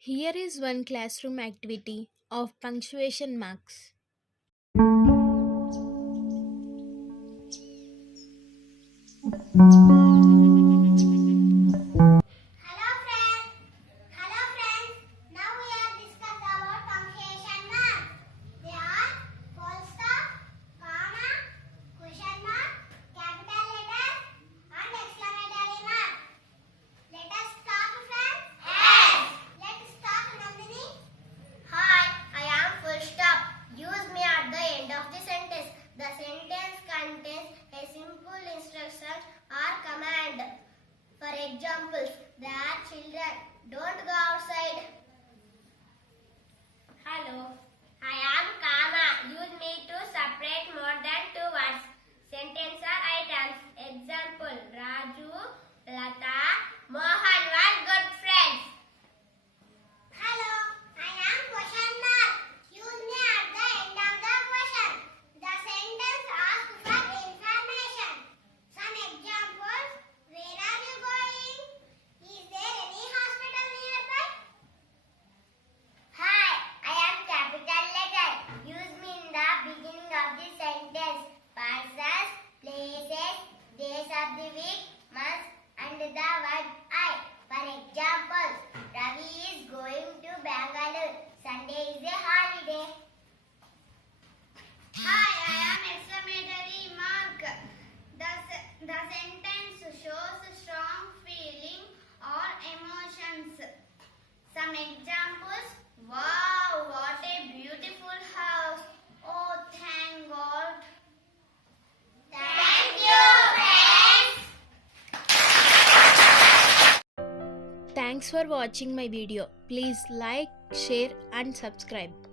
Here is one classroom activity of punctuation marks. Hello friends. Hello friends. Now we are discussing about punctuation marks. They are full stop, comma, question mark, capital letters, and exclamatory mark. Let us start, friends. Yes. Let's start, Nandini. Hi, I am full stop. Use me at the end of the sentence. The sentence contains a simple instruction or command. For examples, they are children. Don't go outside. Hello. I am Kama. Use me to separate more than two words. Sentence or items. Example, Raju, Lata, Mohan were good friends. Hello. I am question mark. Use me at the end of the question. The sentence asks for information. Some examples. Where are you going? Is there any hospital nearby? Hi, I am capital letter. Use me in the beginning of the sentence. Persons, places, days of the week, months, and the word I. For example, Ravi is going to Bangalore. Sunday is a holiday. Hi, I am exclamatory mark. The sentence shows strong feeling or emotions. Some examples. Wow, what a beautiful house. Oh, thank God. Thank you, friends. Thanks for watching my video. Please like, share and subscribe.